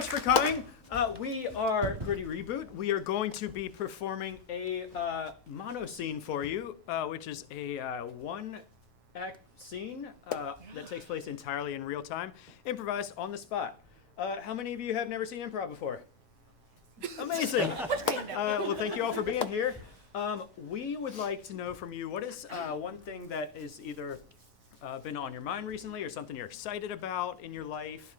much for coming. We are Gritty Reboot. We are going to be performing a mono scene for you, which is a one-act scene that takes place entirely in real time, improvised on the spot. How many of you have never seen improv before? Amazing. Well, thank you all for being here. We would like to know from you, what is one thing that is either been on your mind recently or something you're excited about in your life?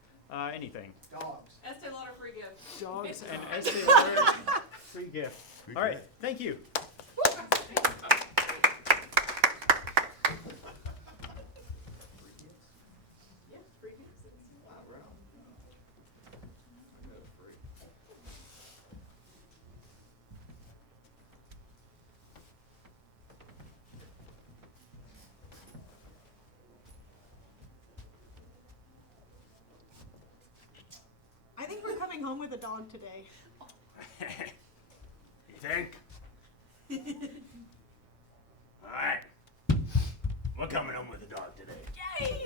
Anything. Dogs. Estee Lauder free gift. Dogs and Estee Lauder free gift. All right, thank you. Yeah, free gifts. Wow, bro. I know it's free. I think we're coming home with a dog today. You think? Alright. We're coming home with a dog today. Yay!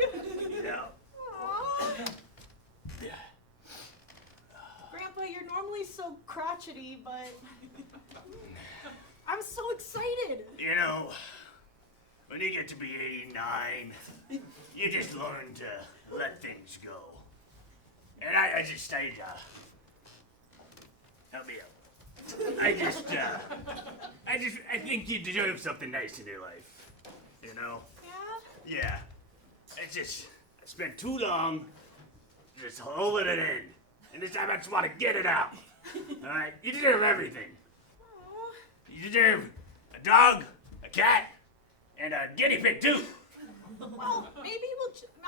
Yeah. Aww. Grandpa, you're normally so crotchety, but I'm so excited. You know, when you get to be 89, you just learn to let things go. And I help me out. I think you deserve something nice in your life. You know? Yeah? Yeah. I spent too long just holding it in. And this time I just want to get it out. Alright? You deserve everything. Aw. You deserve a dog, a cat, and a guinea pig too. Well, maybe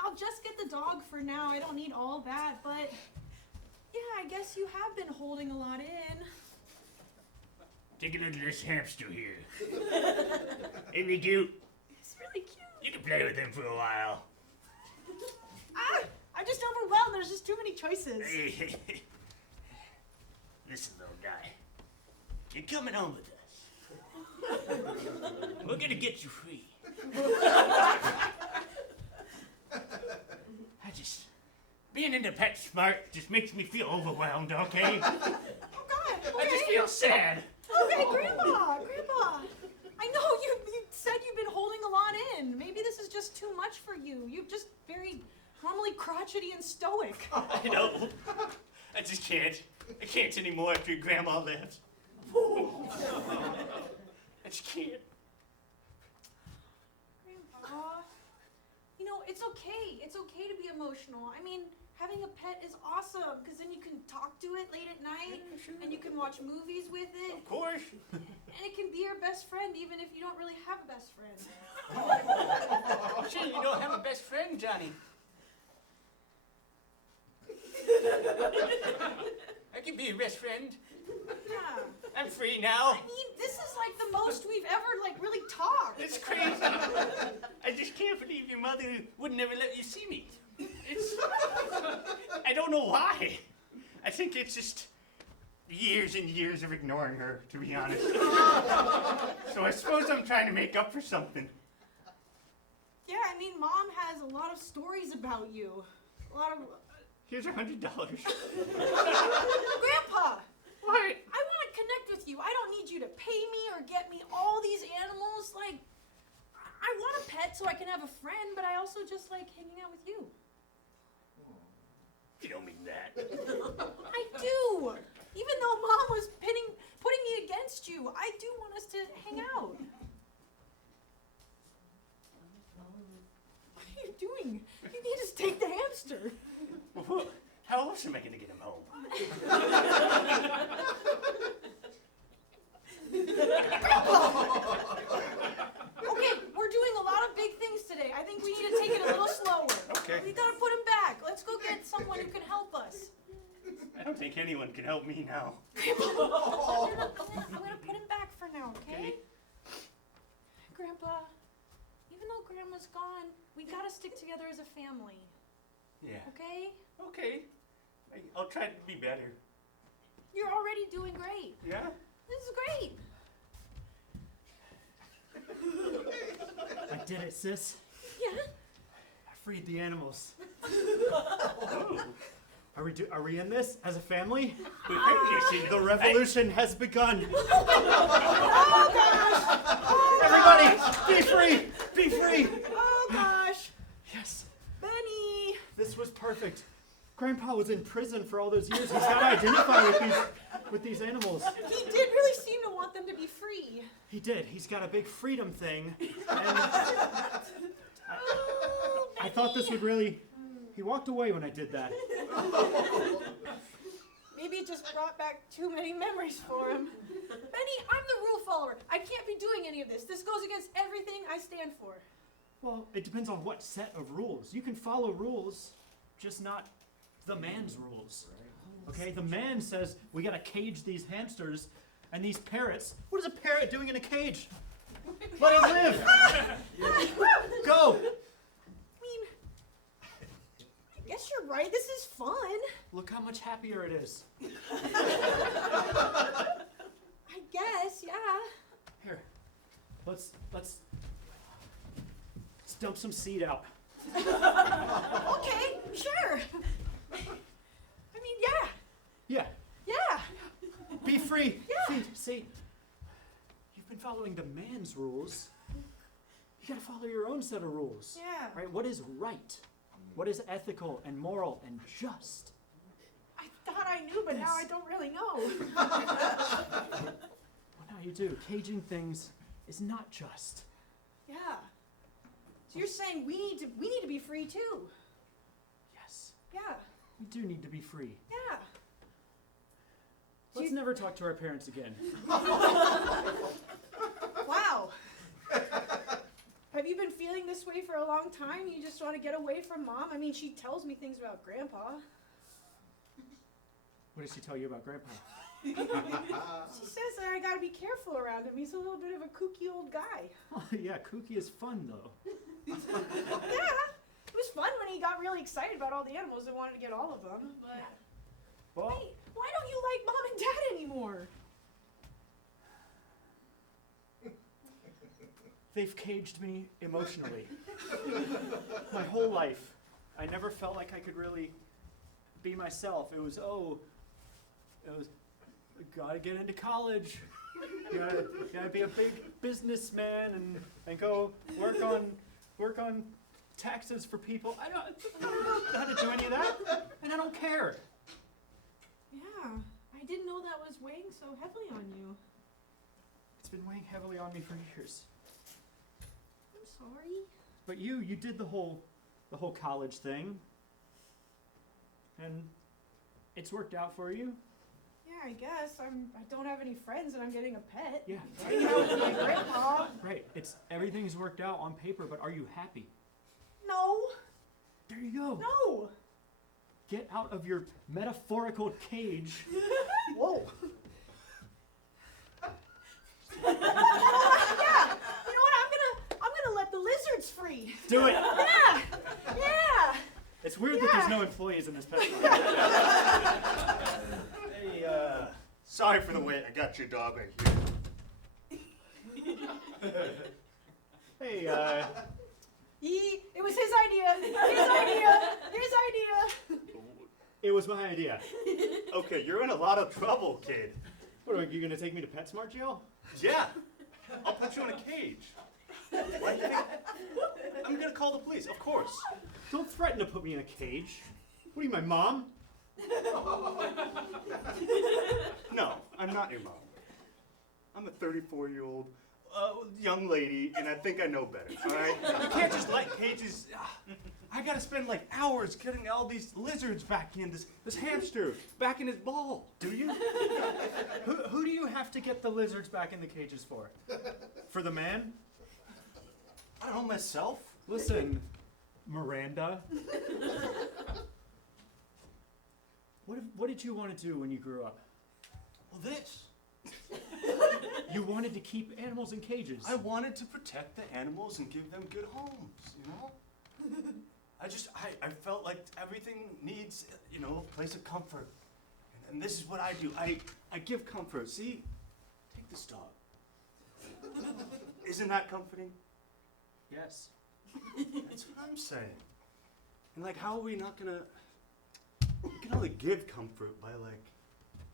I'll just get the dog for now. I don't need all that, but yeah, I guess you have been holding a lot in. Take a look at this hamster here. Isn't he cute? It's really cute. You can play with him for a while. I'm just overwhelmed. There's just too many choices. Listen, little guy. You're coming home with us. We're gonna get you free. Being into PetSmart just makes me feel overwhelmed, okay? Oh, God. Okay. I just feel sad. Okay, Grandpa. I know you said you've been holding a lot in. Maybe this is just too much for you. You're just very normally crotchety and stoic. I know. I just can't. I can't anymore after your grandma left. I just can't. Grandpa, you know, it's okay. It's okay to be emotional. I mean, having a pet is awesome because then you can talk to it late at night and you can watch movies with it. Of course. And it can be your best friend even if you don't really have a best friend. Sure, you don't have a best friend, Johnny. I can be your best friend. Yeah. I'm free now. I mean, this is like the most we've ever really talked. It's crazy. I just can't believe your mother would never let you see me. I don't know why. I think it's just years and years of ignoring her, to be honest. So I suppose I'm trying to make up for something. Yeah, I mean, Mom has a lot of stories about you. A lot of... Here's $100. Grandpa! What? I want to connect with you. I don't need you to pay me or get me all these animals. Like, I want a pet so I can have a friend, but I also just like hanging out with you. You don't mean that. I do! Even though Mom was putting me against you, I do want us to hang out. What are you doing? You need to take the hamster. Well, how else am I going to get him home? Okay, we're doing a lot of big things today. I think we need to take it a little slower. Okay. We gotta put him back. Let's go get someone who can help us. I don't think anyone can help me now. I'm gonna put him back for now, okay? Grandpa, even though Grandma's gone, we gotta stick together as a family, Yeah. okay? Okay. I'll try to be better. You're already doing great. Yeah? This is great. I did it, sis. Yeah? I freed the animals. Ooh. Are we in this as a family? You see, The revolution has begun. Oh gosh! Everybody, be free! Be free! Oh gosh! Yes, Benny! this was perfect. Grandpa was in prison for all those years. He's got to identify with these animals. He did really seem to want them to be free. He did. He's got a big freedom thing. And I thought this would really... He walked away when I did that. Maybe it just brought back too many memories for him. Benny, I'm the rule follower. I can't be doing any of this. This goes against everything I stand for. Well, it depends on what set of rules. You can follow rules, just not the man's rules. Okay? The man says we gotta cage these hamsters and these parrots. What is a parrot doing in a cage? Let it live! Go! I mean, I guess you're right. This is fun. Look how much happier it is. I guess, yeah. Here, let's dump some seed out. Okay, sure. I mean, yeah. Yeah, Yeah. be free. Yeah. See, you've been following the man's rules. You gotta follow your own set of rules. Yeah. Right? What is right? What is ethical and moral and just? I thought I knew, but now I don't really know. Well, now you do. Caging things is not just. Yeah. So you're saying we need to be free too? Yes, Yeah. we do need to be free. Yeah. Let's never talk to our parents again. Wow. Have you been feeling this way for a long time? You just want to get away from Mom? I mean, she tells me things about Grandpa. What did she tell you about Grandpa? She says that I gotta be careful around him. He's a little bit of a kooky old guy. Oh, yeah, kooky is fun, though. Yeah. It was fun when he got really excited about all the animals and wanted to get all of them. But Well, wait, why don't you like Mom and Dad anymore? they've caged me emotionally. My whole life. I never felt like I could really be myself. It was, gotta get into college. Gotta be a big businessman and go work on taxes for people. I don't know how to do any of that, and I don't care. Yeah, I didn't know that was weighing so heavily on you. It's been weighing heavily on me for years. I'm sorry. But you did the whole college thing, and it's worked out for you. Yeah, I guess. I don't have any friends and I'm getting a pet. Yeah. Hanging out with my grandpa. Right. Everything's worked out on paper, but are you happy? No. There you go. No. Get out of your metaphorical cage. Whoa. Yeah. You know what? I'm gonna let the lizards free. Do it. Yeah. Yeah. It's weird that there's no employees in this pet store. Hey, sorry for the wait. I got your dog right here. Hey, It was his idea. His idea. His idea. it was my idea. Okay, you're in a lot of trouble, kid. What, are you gonna take me to PetSmart jail? Yeah, I'll put you in a cage. Why do you think? I'm gonna call the police, of course. Don't threaten to put me in a cage. What are you, my mom? No, I'm not your mom. I'm a 34-year-old young lady, and I think I know better, all right? You can't just let cages... I gotta spend like hours getting all these lizards back in, this hamster back in his ball. Do you? Who do you have to get the lizards back in the cages for? For the man? I don't know, myself. Listen, Miranda. What did you want to do when you grew up? Well, this. You wanted to keep animals in cages. I wanted to protect the animals and give them good homes, you know? I felt like everything needs, you know, a place of comfort. And this is what I do. I give comfort. See? Take this dog. Isn't that comforting? Yes. That's what I'm saying. And like, how are we not gonna you can only give comfort by like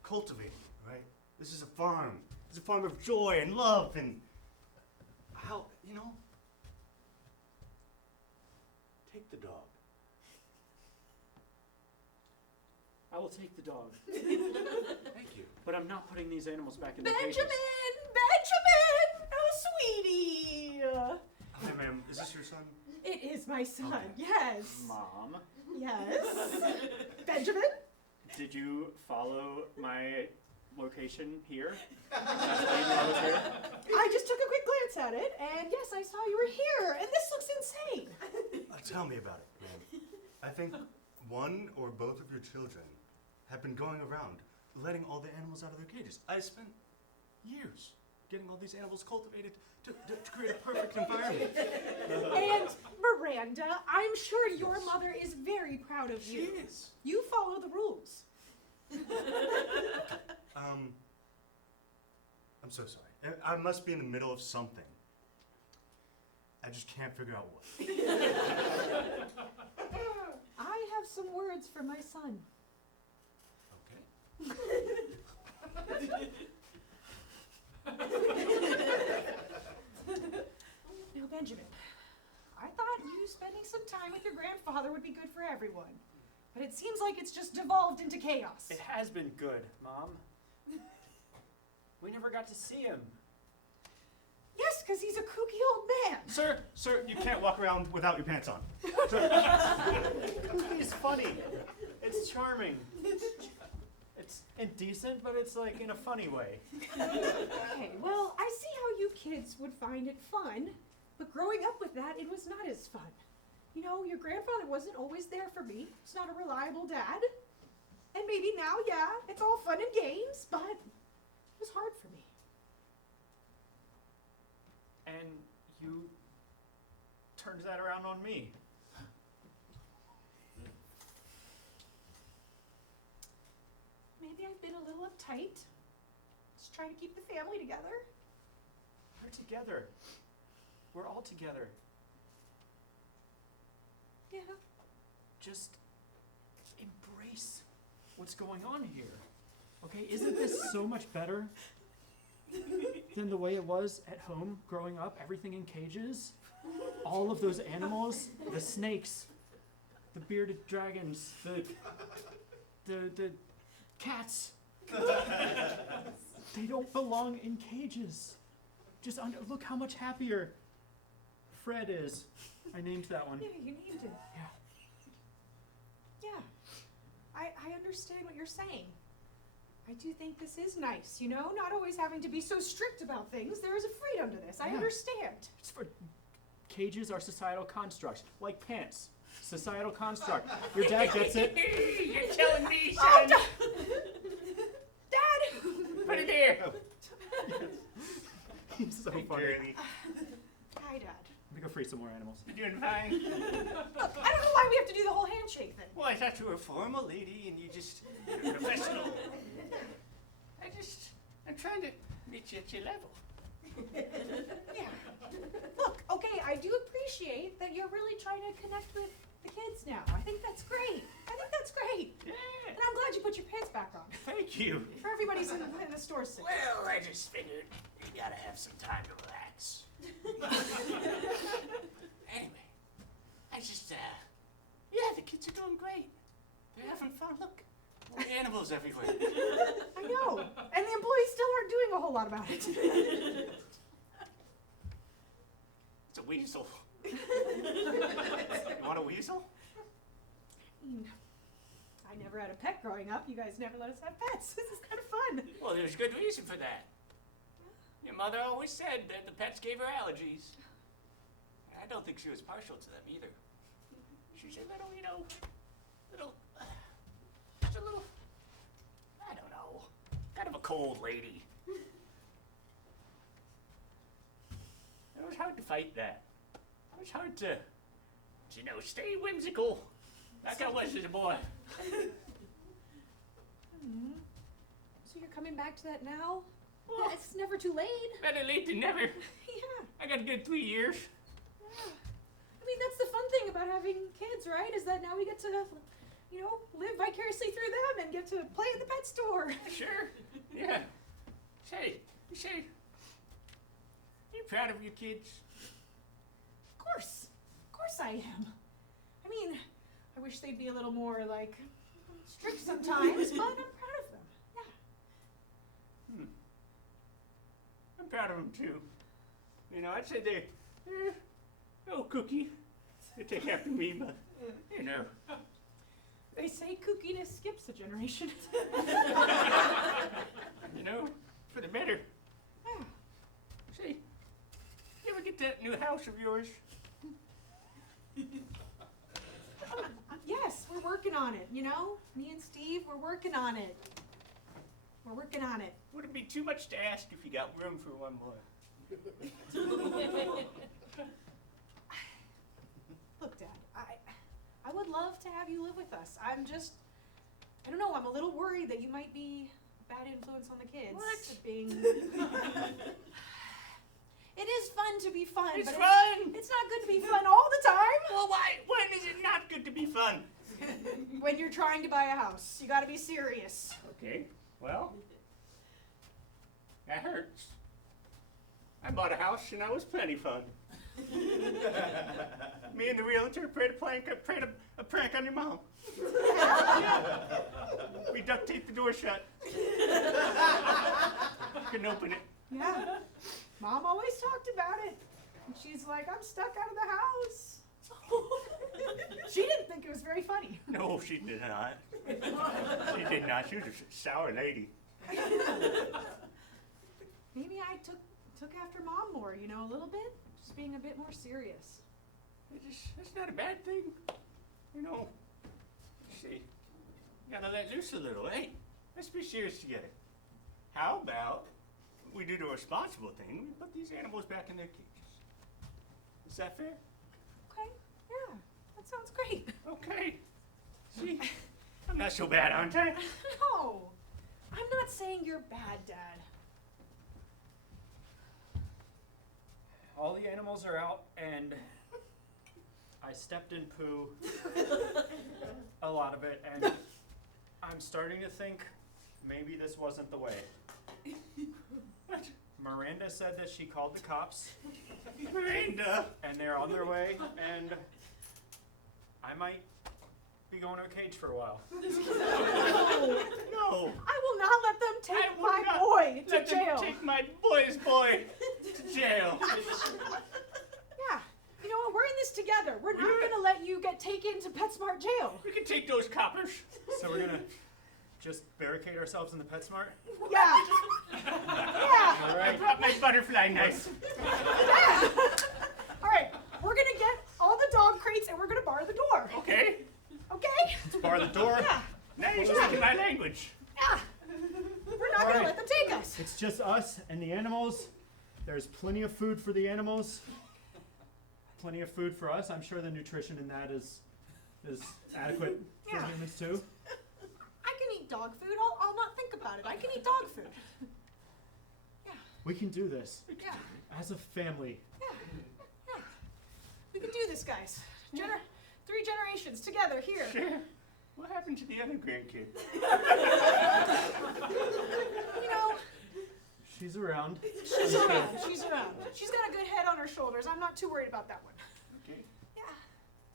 cultivating, right? This is a farm. It's a farm of joy and love and how, you know? Take the dog. I will take the dog, Thank you. but I'm not putting these animals back in the Benjamin! cages. Benjamin! Oh, sweetie! Hi, ma'am. Is this your son? It is my son, Okay. yes. Mom, Yes. Benjamin? did you follow my location here? That's why you know I was here? I just took a quick glance at it, and yes, I saw you were here, and this looks insane. Tell me about it, ma'am. I think one or both of your children have been going around letting all the animals out of their cages. I spent years getting all these animals cultivated to create a perfect environment. And Miranda, I'm sure your mother is very proud of She you. is. You follow the rules. I'm so sorry. I must be in the middle of something. I just can't figure out what. I have some words for my son. Okay. Now, Benjamin, I thought you spending some time with your grandfather would be good for everyone. But it seems like it's just devolved into chaos. It has been good, Mom. We never got to see him. Yes, because he's a kooky old man. Sir, you can't walk around without your pants on. He's funny. It's charming. It's indecent, but it's like in a funny way. Okay, well, I see how you kids would find it fun, but growing up with that, it was not as fun. You know, your grandfather wasn't always there for me. He's not a reliable dad. And maybe now, yeah, it's all fun and games, but it was hard for me. And you turned that around on me. Maybe I've been a little uptight. Just trying to keep the family together. We're together. We're all together. Yeah. Just embrace what's going on here. Okay, isn't this so much better than the way it was at home growing up? Everything in cages, all of those animals, the snakes, the bearded dragons, the cats. They don't belong in cages. Just look how much happier Fred is. I named that one. Yeah, you named it. Yeah. I understand what you're saying. I do think this is nice, you know? Not always having to be so strict about things. There is a freedom to this. I Yeah. understand. It's for cages are societal constructs, like pants. Societal construct. Your dad gets it. You're telling me, Oh, son? Dad! Put it there. He's so Hey, funny. girlie. Hi, Dad. Let me go free some more animals. You doing fine? Look, I don't know why we have to do the whole handshake thing. Well, I thought you were a formal lady and you're professional. I'm trying to meet you at your level. Yeah. Look, okay, I do appreciate that you're really trying to connect with the kids now. I think that's great. Yeah. And I'm glad you put your pants back on. Thank you. For everybody's in the store sick. Well, I just figured you gotta have some time to relax. Anyway, yeah, the kids are doing great. They're having fun. Look, more animals everywhere. I know. And the employees still aren't doing a whole lot about it. It's a weasel. You want a weasel? I never had a pet growing up. You guys never let us have pets. This is kind of fun. Well, there's good reason for that. Your mother always said that the pets gave her allergies. I don't think she was partial to them either. She's a little, just a little, I don't know, kind of a cold lady. It was hard to fight that. It was hard to, stay whimsical. Like I was as a boy. So you're coming back to that now? Well, It's never too late. better late than never. Yeah. I got a good 3 years. Yeah. I mean, that's the fun thing about having kids, right? Is that now we get to, you know, live vicariously through them and get to play at the pet store. Sure. Yeah. Say, you proud of your kids? Of course I am. I mean, I wish they'd be a little more, like, strict sometimes, but I'm proud of them. Yeah. I'm proud of them too. You know, I'd say they're oh cookie. They take after me, but you know. They say kookiness skips a generation. You know, for the better. Yeah. See, you ever get that new house of yours? Yes, we're working on it, you know? Me and Steve, we're working on it. We're working on it. Would it be too much to ask if you got room for one more? Look, Dad, I would love to have you live with us. I don't know, I'm a little worried that you might be a bad influence on the kids. What? Being... It is fun to be fun, It's but fun! it's not good to be fun all the time. Well, why? When is it not good to be fun? When you're trying to buy a house, you gotta be serious. Okay, well, that hurts. I bought a house and that was plenty fun. Me and the realtor played a prank on your mom. We duct taped the door shut. Couldn't open it. Yeah. Mom always talked about it. And she's like, I'm stuck out of the house. She didn't think it was very funny. No, she did not. She did not. She was a sour lady. Maybe I took after Mom more, you know, a little bit. Just being a bit more serious. That's not a bad thing. You know, see, you gotta let loose a little. Hey, let's be serious together. How about we do the responsible thing? We put these animals back in their cages. Is that fair? Okay, yeah, that sounds great. Okay. See, I'm not so bad, aren't I? No, I'm not saying you're bad, Dad. All the animals are out, and I stepped in poo, a lot of it, and I'm starting to think maybe this wasn't the way. What? Miranda said that she called the cops, Miranda! and they're on their way, and I might be going to a cage for a while. No! I will not let them I take will my not boy to let them jail. take my boy's boy to jail. Yeah, you know what? We're in this together. We're not do it. gonna let you get taken to PetSmart jail. We can take those coppers. So we're gonna just barricade ourselves in the PetSmart? Yeah. Yeah. All I right. brought my butterfly knife. Yeah. All right. We're gonna get all the dog crates and we're gonna bar the door. Okay? Okay? Let's bar the door. Yeah. Now you're speaking my language. Yeah. We're not All gonna right. let them take us. It's just us and the animals. There's plenty of food for the animals. Plenty of food for us. I'm sure the nutrition in that is adequate for Yeah. humans too. I can eat dog food. I'll not think about it. I can eat dog food. Yeah. We can do this Yeah. as a family. Yeah. Yeah. We can do this, guys. 3 generations together here. Sure. What happened to the other grandkid? You know, She's around. she's around. She's around. She's got a good head on her shoulders. I'm not too worried about that one. Okay. Yeah.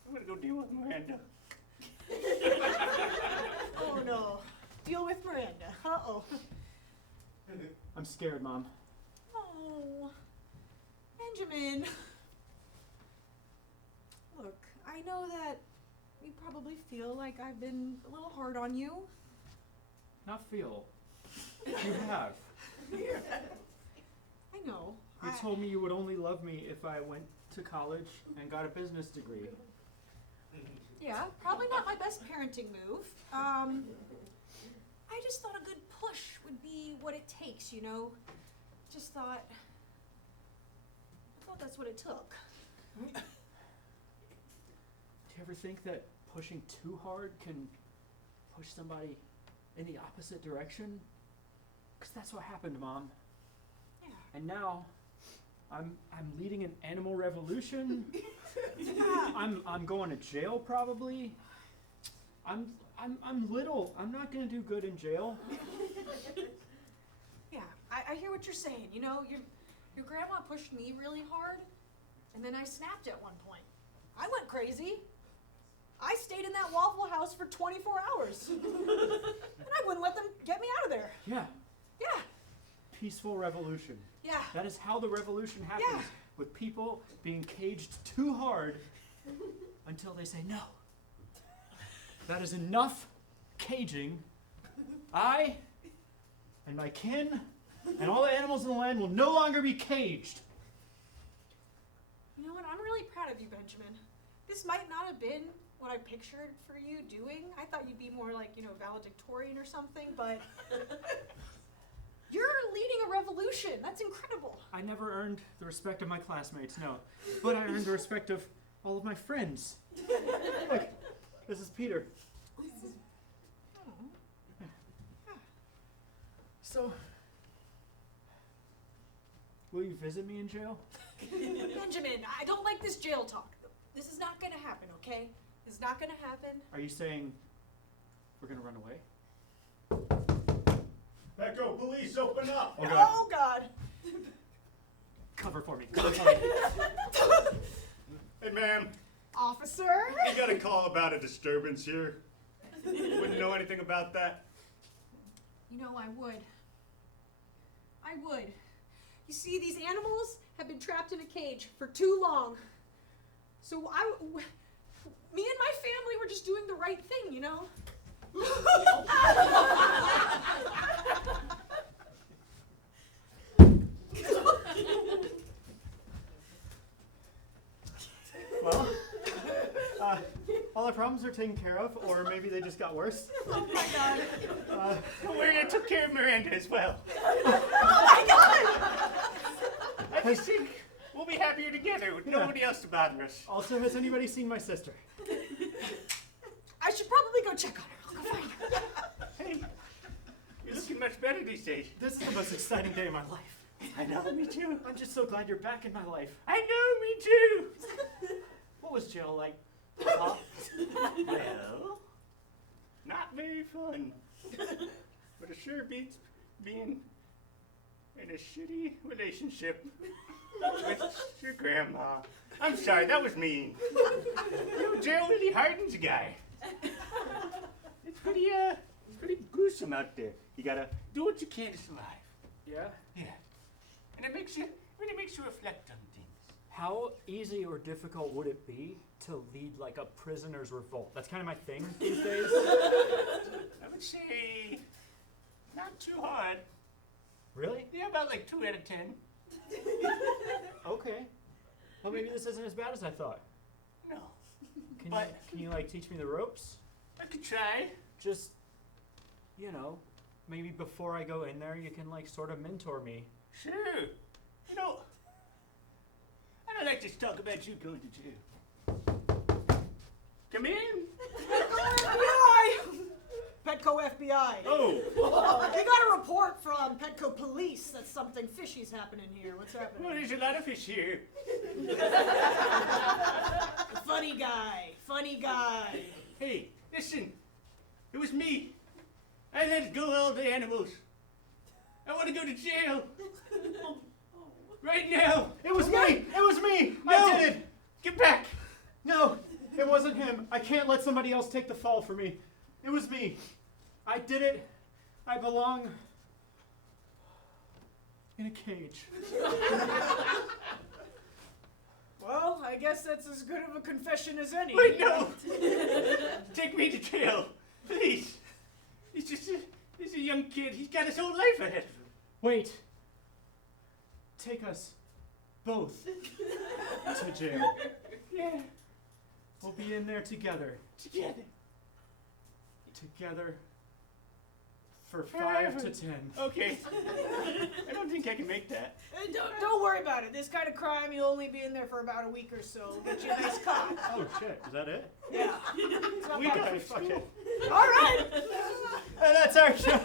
I'm gonna go deal with Miranda. Oh no. Deal with Miranda. Uh-oh. I'm scared, Mom. Oh. Benjamin. Look, I know that you probably feel like I've been a little hard on you. Not feel. You have. I know. You told me you would only love me if I went to college and got a business degree. Yeah, probably not my best parenting move. I just thought a good push would be what it takes, you know? I thought that's what it took. Do you ever think that pushing too hard can push somebody in the opposite direction? Because that's what happened, Mom. Yeah. And now, I'm leading an animal revolution. Yeah. I'm going to jail probably. I'm little. I'm not gonna do good in jail. Yeah, I hear what you're saying. You know, your grandma pushed me really hard, and then I snapped at one point. I went crazy. I stayed in that Waffle House for 24 hours. And I wouldn't let them get me out of there. Yeah. Yeah, Peaceful revolution. yeah. That is how the revolution happens. Yeah. With people being caged too hard until they say no. That is enough caging. I and my kin and all the animals in the land will no longer be caged. You know what? I'm really proud of you, Benjamin. This might not have been what I pictured for you doing. I thought you'd be more like, valedictorian or something, but you're leading a revolution. That's incredible. I never earned the respect of my classmates, no. But I earned the respect of all of my friends. Look, this is Peter. So, will you visit me in jail? Benjamin, I don't like this jail talk. This is not going to happen, okay? This is not going to happen. Are you saying we're gonna run away? Echo, police, open up! Oh, God. Oh, God. Cover for me. Cover for me. Hey, ma'am, Officer? you got a call about a disturbance here. Wouldn't know anything about that? You know, I would. I would. You see, these animals have been trapped in a cage for too long. So me and my family were just doing the right thing, you know? Well, all our problems are taken care of, or maybe they just got worse. Oh my God. Don't worry, I took care of Miranda as well. Oh my God! I just think we'll be happier together with nobody else to bother us. Also, has anybody seen my sister? I should probably go check on her. I'll go find her. Hey, you're looking much better these days. This is the most exciting day of my life. I know, me too. I'm just so glad you're back in my life. I know, me too. What was jail like? Huh? Well, not very fun. But it sure beats being in a shitty relationship with your grandma. I'm sorry, that was mean. Jail really hardens a guy. It's pretty gruesome out there. You gotta do what you can to survive. Yeah? Yeah. And it really makes you reflect on things. How easy or difficult would it be to lead like a prisoner's revolt? That's kind of my thing these days. I would say not too hard. Really? Yeah, about like 2 out of 10. Okay. Well, maybe this isn't as bad as I thought. No. Can you like teach me the ropes? I could try. Just, maybe before I go in there, you can like sort of mentor me. Sure. You know, I don't like to talk about you going to jail. Come in. FBI! Petco FBI. Oh. We got a report from Petco Police that something fishy's happening here. What's Well, happening? there's a lot of fish here. Funny guy. Funny guy. Hey, listen. It was me. I let go all the animals. I want to go to jail. Right now. It was me! It was me! No. I did it! Get back. No, it wasn't him. I can't let somebody else take the fall for me. It was me. I did it. I belong in a cage. Well, I guess that's as good of a confession as any. Wait, no. Take me to jail. Please. He's a young kid. He's got his whole life ahead of him. Wait. Take us both to jail. Yeah. We'll be in there together. Together. Together for Forever. 5 to 10. Okay. I don't think I can make that. Don't worry about it. This kind of crime, you'll only be in there for about a week or so. We'll get you a nice cot. Oh shit, is that it? Yeah. It's not We bad. got Okay, fuck it. All right. And that's our show.